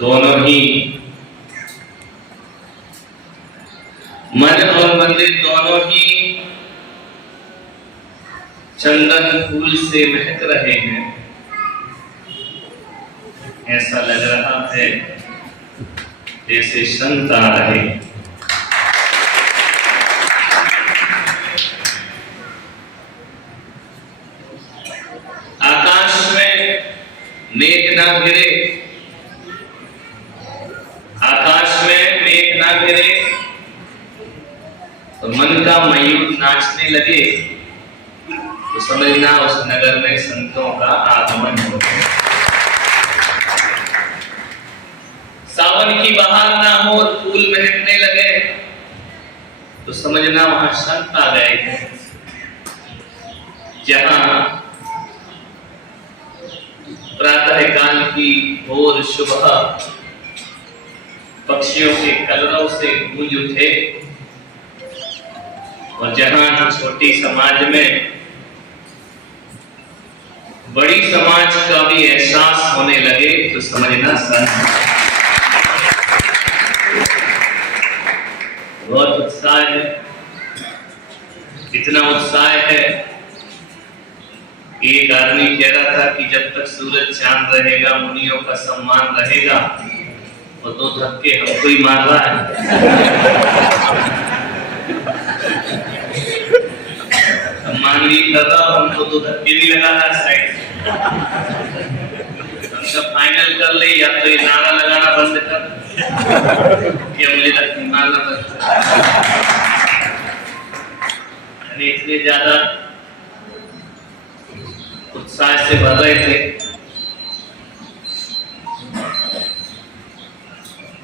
दोनों ही मन और मंदिर दोनों ही चंदन फूल से महक रहे हैं। ऐसा लग रहा है जैसे संत आ रहे। आकाश में मेघ ना गिरे, आकाश में मेघ ना गिरे तो मन का मयूर नाचने लगे तो समझना उस नगर में संतों का आगमन हो गया। सावन की बहार ना हो और फूल महकने लगे तो समझना वहां संत आ गए हैं। जहां प्रातः काल की भोर सुबह पक्षियों के कलरव से गूंज उठे और जहां छोटी समाज में बड़ी समाज का भी एहसास होने लगे तो समझना संत। बहुत उत्साह है, इतना उत्साह है। एक आदमी कह रहा था कि जब तक सूरज चांद रहेगा, मुनियों का सम्मान रहेगा, और दो धक्के हमको ही मार रहा है। सम्मान भी कर रहा, हमको दो धक्के भी लगा रहा है साइड से। हमका फाइनल कर ले, या तो ये नारा लगाना बंद कर कि मुझे धक्के मारना बंद कर। इतने ज्यादा उत्साह से भर रहे थे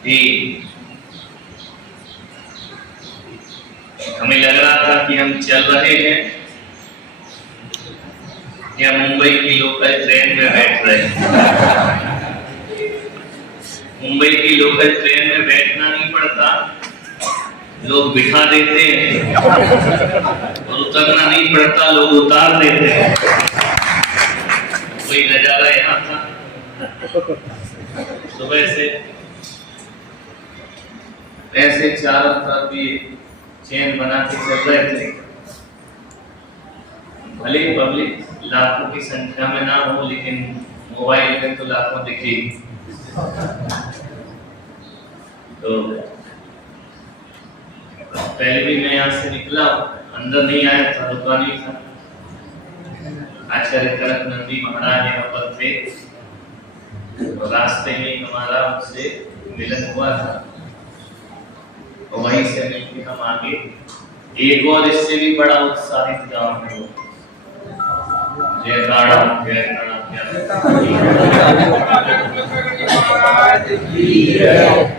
कि हमें लग रहा था कि हम चल रहे हैं या मुंबई की लोकल ट्रेन में बैठ रहे हैं। मुंबई की लोकल ट्रेन में बैठना नहीं पड़ता, लोग बिठा देते हैं, और उतरना नहीं पड़ता, लोग उतार देते हैं। कोई नजारा यहाँ था। सुबह से ऐसे चारों तरफ भी चेन बना के चल रहे थे। भले पब्लिक लाखों की संख्या में ना हो, लेकिन मोबाइल में तो लाखों दिखेगी। तो पहले भी मैं यहाँ से निकला, अंदर नहीं आया था, दुकान ही था। आचार्य कनक नंदी महाराज यहाँ पर थे और रास्ते में हमारा उनसे मिलन हुआ था और वहीं से मिलकर हम आगे एक और इससे भी बड़ा उत्साहित गांव है वो जयकाड़ा।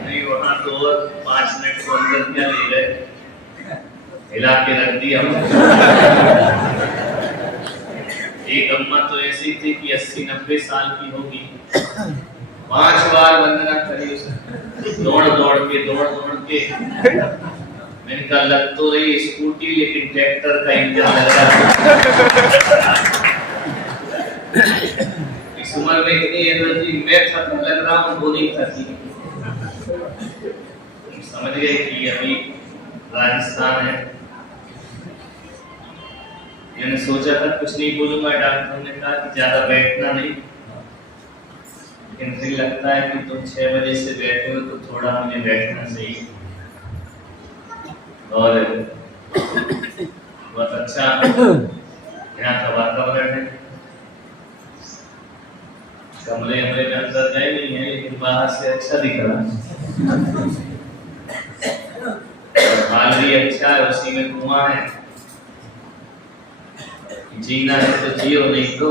नहीं, वहाँ तो 5 मिनट को अंदर क्या ले गए, हिला के रख दिया। एक अम्मा तो ऐसी थी कि 80-90 साल की होगी, 5 बार वंदना करी उसने, दौड़ दौड़ के। मैंने कहा लग तो रही स्कूटी, लेकिन ट्रैक्टर का इंजन लग रहा। इस उम्र में इतनी एनर्जी, मैं थक लग रहा हूँ, वो नहीं थकी। समझ गए कि अभी राजस्थान है। मैंने सोचा था कुछ नहीं बोलूंगा, डॉक्टर ने कहा कि ज्यादा बैठना नहीं, लेकिन फिर लगता है कि तुम 6 बजे से बैठे हो तो थोड़ा मुझे बैठना चाहिए। और बहुत अच्छा यहाँ का वातावरण है। कमरे में अंदर गए नहीं है, लेकिन बाहर से अच्छा दिख रहा है। हाल भी अच्छा है, उसी में कुआं है। जीना है तो जियो, नहीं तो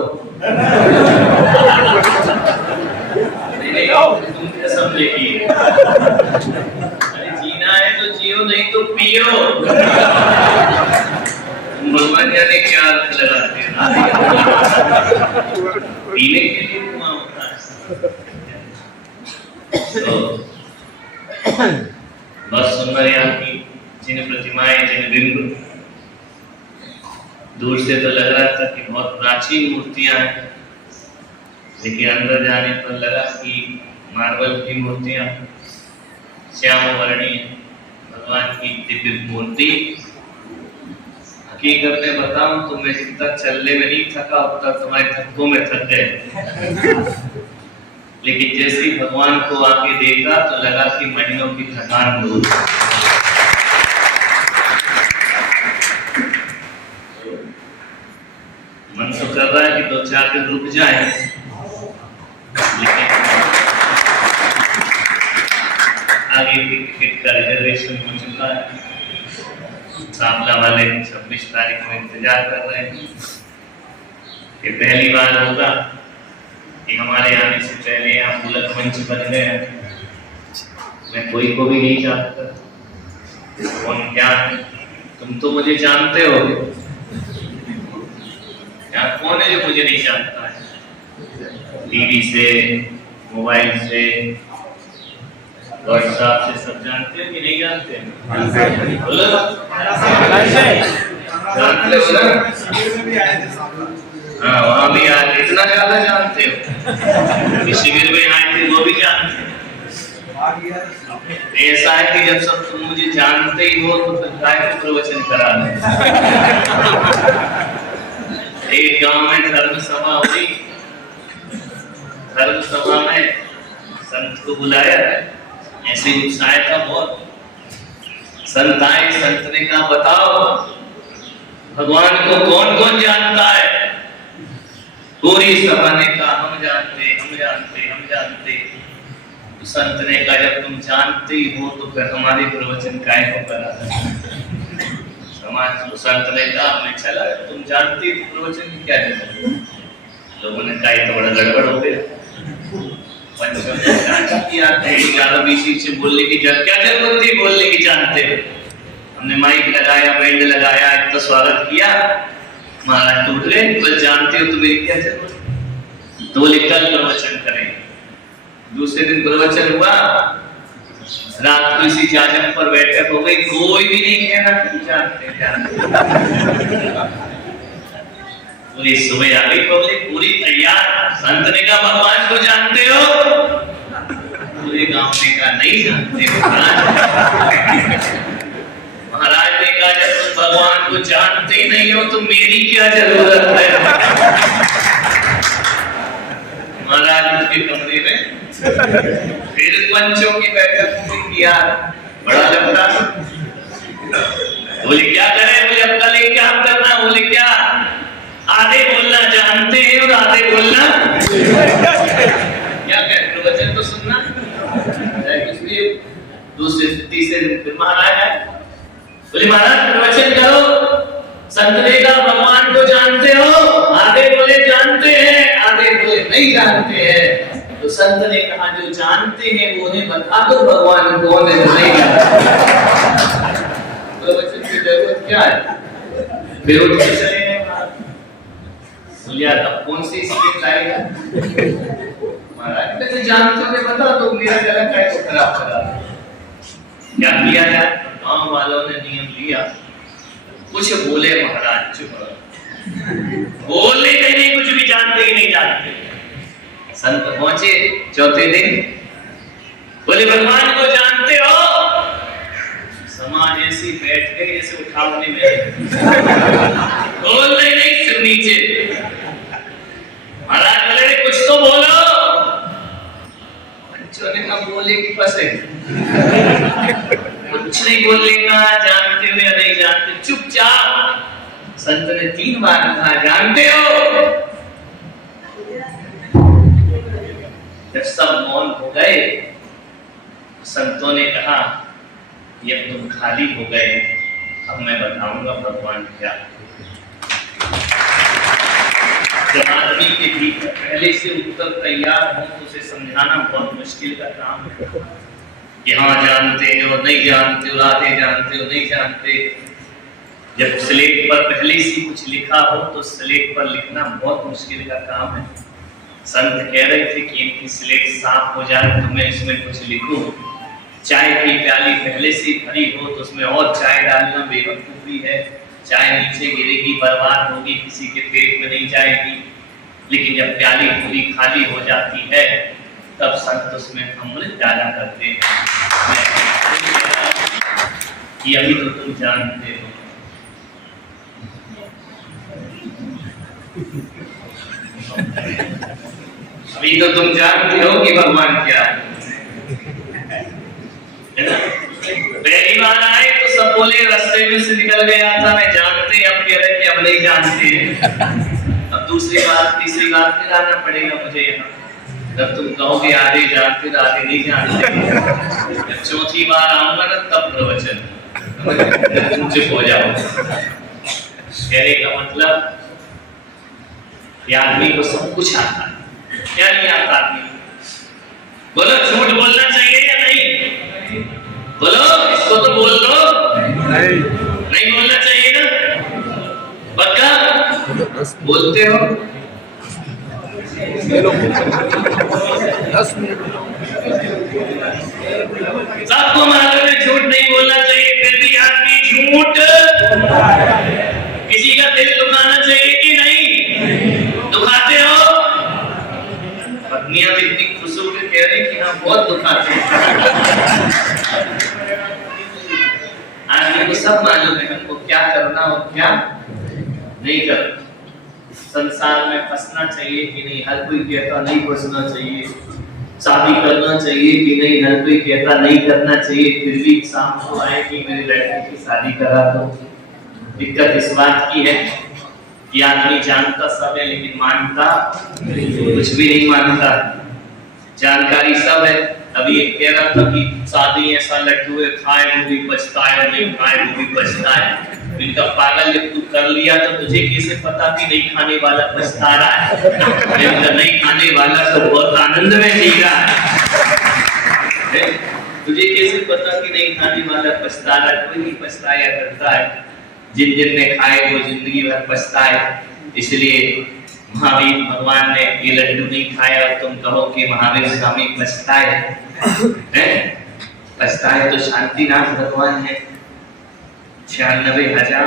नहीं, तुम कसम लेगी। अरे जीना है तो जियो, नहीं तो पियो। भगवान जाने क्या अर्थ लगाते हैं। पीने के लिए कुआं होता है। तो बस सुंदर यहाँ की जिन प्रतिमाएं, जिन बिंब, दूर से तो लग रहा था कि बहुत प्राचीन मूर्तियां हैं। लेकिन अंदर जाने पर लगा कि मार्बल की मूर्तियां, श्याम वर्णीय भगवान की दिव्य मूर्ति। हकीकत में बताऊं तो मैं जितना चलने में नहीं थका उतना तुम्हारे धक्कों में थक गए। लेकिन जैसे ही भगवान को आके देखा तो लगा कि महीनों की थकान दूर। मन तो कर रहा है कि 2-4 दिन रुक जाए, लेकिन आगे की टिकट का रिजर्वेशन हो चुका है। सांपला वाले 26 तारीख में इंतजार कर रहे हैं। ये पहली बार होगा कि हमारे आने से पहले यहाँ बुलक मंच बन गया। मैं कोई को भी नहीं जानता, कौन क्या है। तुम तो मुझे जानते हो, यहाँ कौन है जो मुझे नहीं जानता है? टीवी से, मोबाइल से, व्हाट्सएप से सब जानते हो कि नहीं जानते? बोलो जानते हो ना? हाँ, वहाँ भी आए, इतना ज्यादा जानते हो। शिविर में आए थे वो भी जानते हैं। ऐसा है कि जब सब तुम मुझे जानते ही हो तो फिर काय को प्रवचन करा दे। एक गांव में धर्म सभा हुई। धर्म सभा में संत को बुलाया, ऐसे उत्साह था बहुत। संत आए, संत ने कहा बताओ भगवान को कौन कौन जानता है? पूरी सभा ने कहा हम जानते, हम जानते, हम जानते। तो संत ने कहा जब तुम जानते ही हो तो फिर हमारे प्रवचन काय को करा? समाज को संत ने कहा मैं चला, तुम जानते हो प्रवचन की क्या जरूरत? लोगों ने कहा ये तो बड़ा गड़बड़ हो गया। पंचम ने कहा किया 11-20 से बोलने की क्या जरूरत थी? बोलने की जानते हो। हमने माइक लगाया, बैंड लगाया, इतना स्वागत किया, महाराज टूट गए। बस जानते हो तो मेरी क्या जरूरत? तो बोले कल प्रवचन करें। दूसरे दिन प्रवचन हुआ, रात को इसी जाजम पर बैठक हो गई। कोई भी नहीं कहना कि जानते। पूरी सुबह आ गई पब्लिक पूरी तैयार। संत ने कहा भगवान को जानते हो? पूरे गांव ने कहा नहीं जानते। महाराज ने कहा जब तुम भगवान को जानते ही नहीं हो तो मेरी क्या जरूरत है? महाराज के कमरे में फिर पंचों की बैठक किया, बड़ा लंबा। बोले क्या करें? बोले अब कल क्या करना? बोले क्या? आधे बोलना जानते हैं और आधे बोलना क्या करें? प्रवचन तो सुनना। इसलिए दूसरे तीसरे दिन फिर महाराज आए। बोले महाराज प्रवचन करो। संत ने कहा भगवान को जानते हो? आधे बोले जानते हैं, आधे बोले नहीं जानते हैं। तो संत ने कहा जो जानते हैं वो उन्हें बता दो भगवान कौन है, नहीं जानते। प्रवचन की जरूरत क्या है? फिर उठ के चले गए। बोलिए अब कौन सी स्क्रिप्ट आएगा? महाराज कहते जानते हो बता दो, मेरा गला काय को खराब करा। क्या किया जाए? गांव वालों ने नियम लिया, कुछ बोले महाराज चुप रहो, बोलने के नहीं, कुछ भी जानते ही नहीं जानते। संत पहुंचे चौथे दिन, बोले भगवान को जानते हो? समाज ऐसी बैठ गई जैसे उठावने में। बोलने नहीं, सिर नीचे। महाराज बोले कुछ तो बोलो। बच्चों ने कहा बोले कि फंसे, कुछ नहीं बोलने का, जानते हो या नहीं जानते, चुपचाप। संत ने 3 बार कहा जानते हो? जब सब मौन हो गए, संतों ने कहा जब तुम खाली हो गए अब मैं बताऊंगा भगवान क्या। जब आदमी के भीतर पहले से उत्तर तैयार हो तो उसे समझाना बहुत मुश्किल का काम है कि हाँ जानते हो, नहीं जानते हो, आधे जानते हो, नहीं जानते। जब स्लेट पर पहले से कुछ लिखा हो तो स्लेट पर लिखना बहुत मुश्किल का काम है। संत कह रहे थे कि इनकी स्लेट साफ हो जाए तो मैं इसमें कुछ लिखूं। चाय की प्याली पहले से भरी हो तो उसमें और चाय डालना बेवकूफी है। चाय नीचे गिरेगी, बर्बाद होगी, किसी के पेट में नहीं जाएगी। लेकिन जब प्याली पूरी खाली हो जाती है तब संत उसमें अमृत डाला करते हैं। कि अभी तो तुम जानते हो, अभी तो तुम जानते हो कि भगवान क्या है ना। पहली बार आए तो सब बोले रास्ते में से निकल गया था, मैं जानते, अब कह रहे कि अब नहीं जानते। अब दूसरी बार तीसरी बार फिर आना पड़ेगा मुझे यहाँ। जब तुम कहोगे आधे जानते तो आधे नहीं जानते। जब चौथी बार आऊंगा ना तब प्रवचन चुप हो जाओ। कहने का मतलब ये आदमी को सब कुछ आता है, क्या नहीं आता आदमी? बोलो, झूठ बोलना चाहिए या नहीं? बोलो, इसको तो बोल दो। नहीं बोलना चाहिए ना? पक्का बोलते हो? सबको मालूम है झूठ नहीं बोलना चाहिए, फिर भी आदमी झूठ। किसी का दिल दुखाना चाहिए कि नहीं? दुखाते हो? पत्नियां भी इतनी खुश होकर कह रही कि हाँ बहुत दुखाते हैं। आदमी को सब मालूम है हमको क्या करना और क्या नहीं करना। संसार में फंसना चाहिए कि नहीं, हर कोई कहता नहीं फंसना चाहिए। शादी करना चाहिए कि नहीं, हर कोई कहता नहीं करना चाहिए। फिर भी शाम को आए कि मेरे लड़के की शादी करा दो। दिक्कत इस बात की है कि आदमी जानता सब है लेकिन मानता कुछ भी नहीं मानता। जानकारी सब है। अभी एक कह रहा था कि शादी ऐसा लड्डू है, खाए वो भी पछताए, नहीं खाए वो भी पछताए। इनका पागल जब तू कर लिया तो तुझे कैसे पता कि नहीं खाने वाला पछता रहा है? इनका नहीं खाने वाला तो बहुत आनंद में जी रहा है। तुझे कैसे पता कि नहीं खाने वाला पछता रहा है? कोई नहीं पछताया करता है। जिन जिन ने खाए वो जिंदगी भर पछताए। इसलिए महावीर भगवान ने ये लड्डू नहीं खाया और तुम कहो कि महावीर स्वामी पछताए हैं? पछताए तो शांतिनाथ भगवान है। 96,000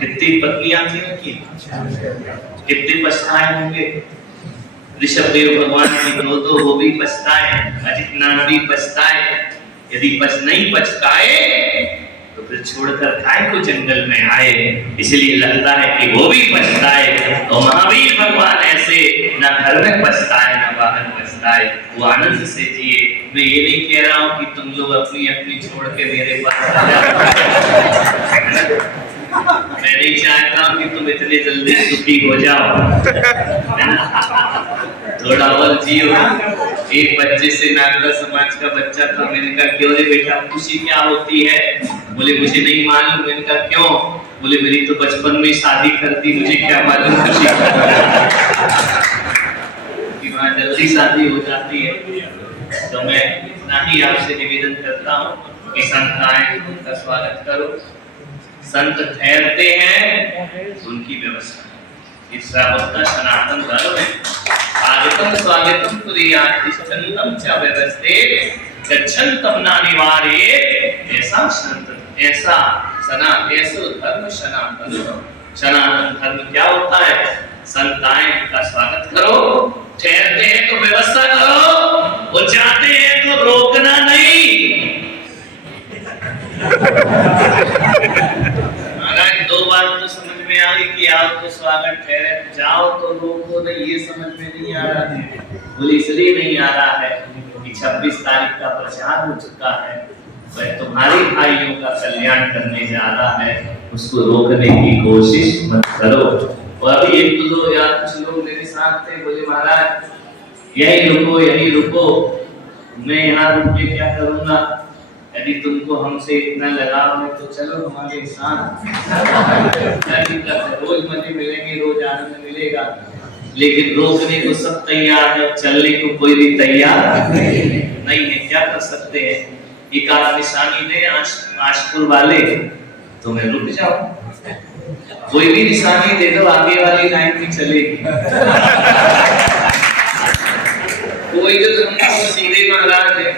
कितनी पत्नियां थी उनकी, कितने पछताए होंगे। ऋषभदेव भगवान की दो वो भी पछताए, अजितनाथ भी पछताए। यदि नहीं पछताए तो फिर छोड़कर काय को जंगल में आए। इसलिए लगता है कि वो भी पछताए। तो महावीर भगवान ऐसे ना घर में पछताए ना बाहर पछताए, वो आनंद से जिए। मैं ये नहीं कह रहा हूँ कि तुम लोग अपनी अपनी छोड़ के मेरे पास आ जाओ। मैं नहीं चाहता हूँ कि तुम इतने जल्दी सुखी हो जाओ, थोड़ा और जियो। एक बच्चे से नागदा समाज का बच्चा था, मैंने कहा क्यों रे बेटा खुशी क्या होती है? बोले मुझे नहीं मालूम। मैंने कहा क्यों? बोले मेरी तो बचपन में शादी कर दी, मुझे क्या मालूम खुशी कि वहाँ जल्दी शादी हो जाती है। तो मैं इतना ही आपसे निवेदन करता हूँ कि संत आए उनका स्वागत करो। संत ठहरते हैं उनकी व्यवस्था इस श्रावक सनातन धर्म है। आगतम स्वागतम कुर्यात् तिष्ठन्तं च व्यवस्थित गच्छन्तं नानिवार्येत्। ऐसा धर्म सनातन धर्म क्या होता है? संत आए उनका स्वागत करो, ठहरते हैं तो व्यवस्था करो, वो जाते हैं तो रोकना नहीं। महाराज 2 बार तो समझ में आ गई कि आओ तो स्वागत ठहरे, जाओ तो रोको नहीं, ये समझ में नहीं आ रहा है। बोले इसलिए नहीं आ रहा है कि 26 तारीख का प्रचार हो चुका है, वह तुम्हारे भाइयों का कल्याण करने जा रहा है, उसको रोकने की कोशिश मत करो। और अभी 1-2 यार कुछ लोग मेरे साथ थे, बोले महाराज यही रुको, मैं यहाँ रुक के क्या करूँगा? यदि तुमको हमसे इतना लगाव है तो चलो हमारे साथ। रोज मजे मिलेंगे, रोज आनंद मिलेगा, लेकिन रोकने को सब तैयार है, चलने को कोई भी तैयार नहीं है। क्या कर सकते हैं? एक आध निशानी दे आशपुर वाले तो मैं रुक जाऊं। कोई भी निशानी दे दो, आगे वाली लाइन भी चलेगी। कोई तो हमको सीधे महाराज है,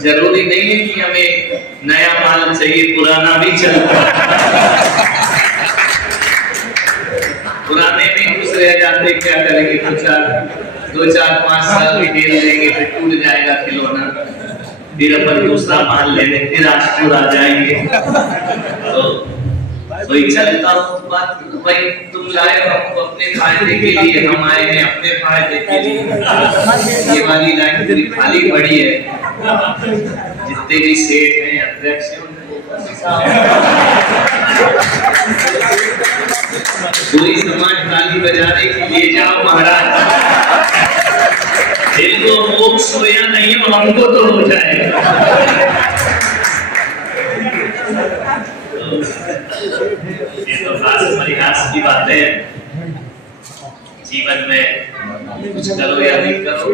जरूरी नहीं है कि हमें नया माल चाहिए, पुराना भी चलता है। पुराने में रह जाते क्या करेंगे, दो चार 5 साल भी खेल लेंगे, फिर टूट जाएगा खिलौना, फिर अपन दूसरा माल लेने फिर राष्ट्र आ जाएंगे। तो वही चलता हूँ बात, भाई तुम लाए हो अपने फायदे के लिए, हम आए हैं अपने फायदे के लिए। ये वाली लाइन पूरी खाली पड़ी है। जितने भी सेठ हैं, अध्यक्ष हैं, पूरी समाज ताली बजाने के लिए जाओ महाराज, इनको मोक्ष हो या नहीं हो, हमको तो हो जाएगा। ये तो खास परिहास की बात है। जीवन में कुछ करो या नहीं करो,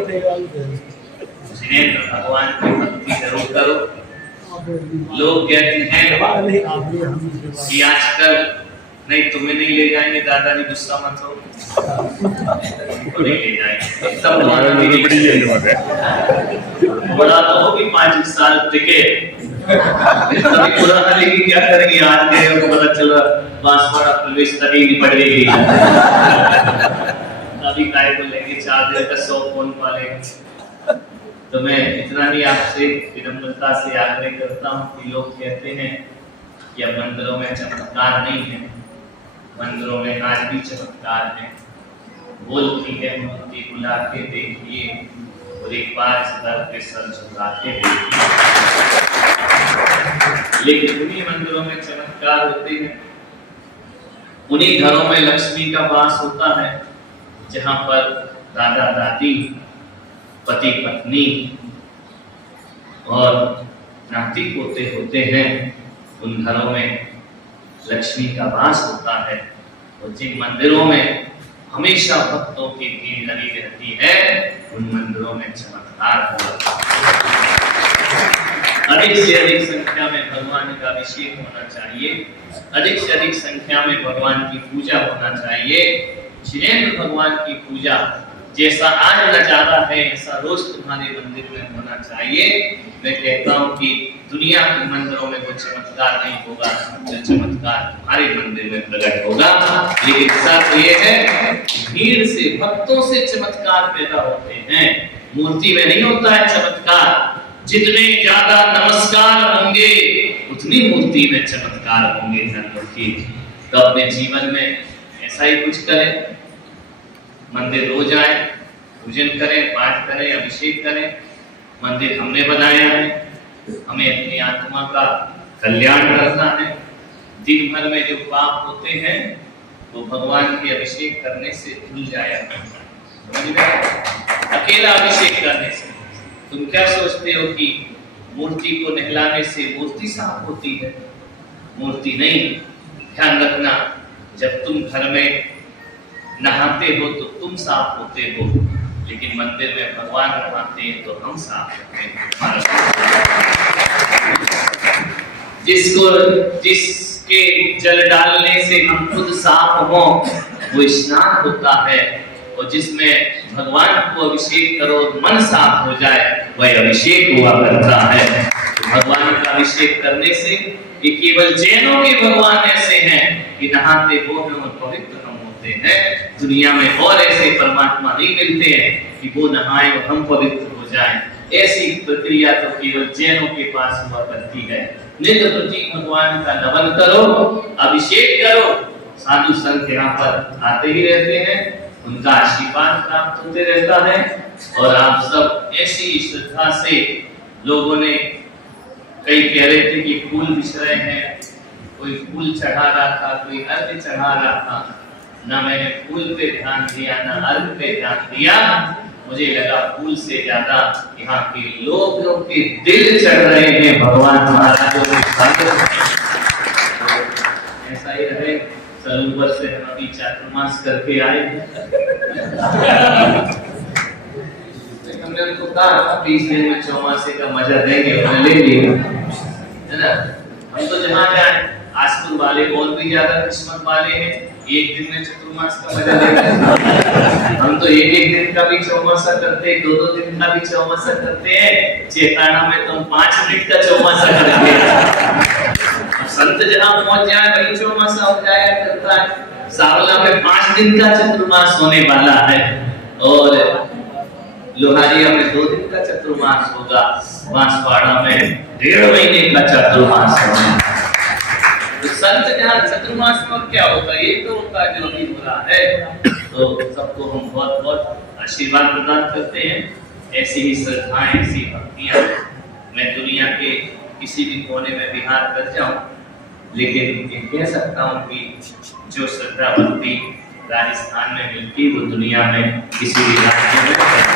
जिन्हें भगवान की भक्ति जरूर करो। लोग कहते हैं कि आजकल नहीं तुम्हें नहीं ले जाएंगे, दादाजी गुस्सा मत हो, तो नहीं ले जाएंगे। सब बड़ा तो हो कि 5 साल टिके, पुराना लेकिन क्या करेंगे, आज गए उनको पता चला बांसवाड़ा पुलिस तभी निपट गई। अभी काय को लेंगे 4 दिन का 100 फोन पालेगा। तो मैं इतना ही आपसे विनम्रता से आग्रह करता हूँ कि लोग कहते हैं कि अब मंदिरों में चमत्कार नहीं है, मंदिरों में आज भी चमत्कार है। बोलती है मूर्ति, बुला के देखिए और एक बार सर पे सर झुका के देखिए। लेकिन उन्हीं मंदिरों में चमत्कार होते हैं, उन्हीं घरों में लक्ष्मी का वास होता है जहां पर दादा दादी, पति पत्नी और नाती पोते होते हैं। उन घरों में लक्ष्मी का वास होता है। और जिन मंदिरों में हमेशा भक्तों की भीड़ लगी रहती है, उन मंदिरों में चमत्कार होता है। अधिक से अधिक संख्या में भगवान का अभिषेक होना चाहिए, अधिक से अधिक संख्या में भगवान की पूजा होना चाहिए। जिनेंद्र भगवान की पूजा जैसा आज नजारा है, ऐसा रोज तुम्हारे मंदिर में होना चाहिए। मैं कहता हूँ कि दुनिया के मंदिरों में कोई चमत्कार नहीं होगा, जो चमत्कार हमारे मंदिर में प्रकट होगा। लेकिन साथ ये है, भीड़ से, भक्तों से चमत्कार पैदा होते हैं, मूर्ति में नहीं होता है चमत्कार। जितने ज्यादा नमस्कार होंगे उतनी मूर्ति में चमत्कार होंगे धर्म की। तो अपने जीवन में ऐसा ही कुछ करें, मंदिर रोज आए, पूजन करें, पाठ करें, अभिषेक करें। मंदिर हमने बनाया है, हमें अपनी आत्मा का कल्याण करना है। दिन भर में जो पाप होते हैं वो भगवान के अभिषेक करने से धुल जाया करता है, अकेला अभिषेक करने से। तुम क्या सोचते हो कि मूर्ति को नहलाने से मूर्ति साफ होती है? मूर्ति नहीं। ध्यान रखना, जब तुम घर में नहाते हो तो तुम साफ होते हो, लेकिन मंदिर में भगवान नहाते हैं तो हम साफ होते हैं। जिसके जल डालने से हम खुद साफ हो, वो स्नान होता है। और जिसमें भगवान को अभिषेक करो, मन साफ हो जाए, वह अभिषेक हुआ करता है। तो भगवान का अभिषेक करने से, ये केवल जैनों के भगवान ऐसे हैं कि नहाते हो और पवित्र हम होते हैं। दुनिया में और ऐसे परमात्मा नहीं मिलते हैं कि वो नहाए और हम पवित्र हो जाएं। ऐसी प्रक्रिया तो केवल जैनों के पास हुआ करती है। नित्य प्रति भगवान का नमन करो, अभिषेक करो। साधु संत यहाँ पर आते ही रहते हैं, उनका आशीर्वाद प्राप्त होते रहता है। और आप सब ऐसी श्रद्धा से, लोगों ने कई कह रहे थे कि फूल बिछ रहे हैं, कोई फूल चढ़ा रहा था, कोई अर्घ्य चढ़ा रहा था। ना मैंने फूल पे ध्यान दिया, ना अर्घ्य पे ध्यान दिया। मुझे लगा फूल से ज्यादा यहाँ के लोगों के दिल चढ़ रहे हैं भगवान महाराजों के साथ। ऐसा ही रहे। सलूबर से हम अभी चातुर्मास करके आए। हमने उनको कहा 20 दिन में चौमासे का मजा देंगे, उन्होंने ले लिया, है ना। हम तो जहाँ जाए, आसपुर वाले और भी ज्यादा किस्मत वाले हैं, एक दिन में चतुर्मास का मजा लेते। हम तो एक दिन का भी चौमासा करते, 2-2 दिन का भी चौमासा करते हैं। चेताना में तो 5 मिनट का चौमासा करते हैं। संत जहाँ पहुंच जाए वही चौमासा हो जाया करता है। सावला में 5 दिन का चतुर्मास होने वाला है और लोहारिया में 2 दिन का चतुर्मास होगा, बांसवाड़ा में 1.5 महीने का चतुर्मास होगा। तो संत जहाँ चतुर्मास में क्या होता है, ये तो उनका जो भी हो रहा है, तो सबको हम बहुत बहुत आशीर्वाद प्रदान करते हैं। ऐसी ही श्रद्धाएं, ऐसी भक्तियां मैं दुनिया के किसी भी कोने में बिहार कर जाऊं, लेकिन ये कह सकता हूं कि जो श्रद्धा भक्ति राजस्थान में मिलती वो दुनिया में किसी भी राज्य में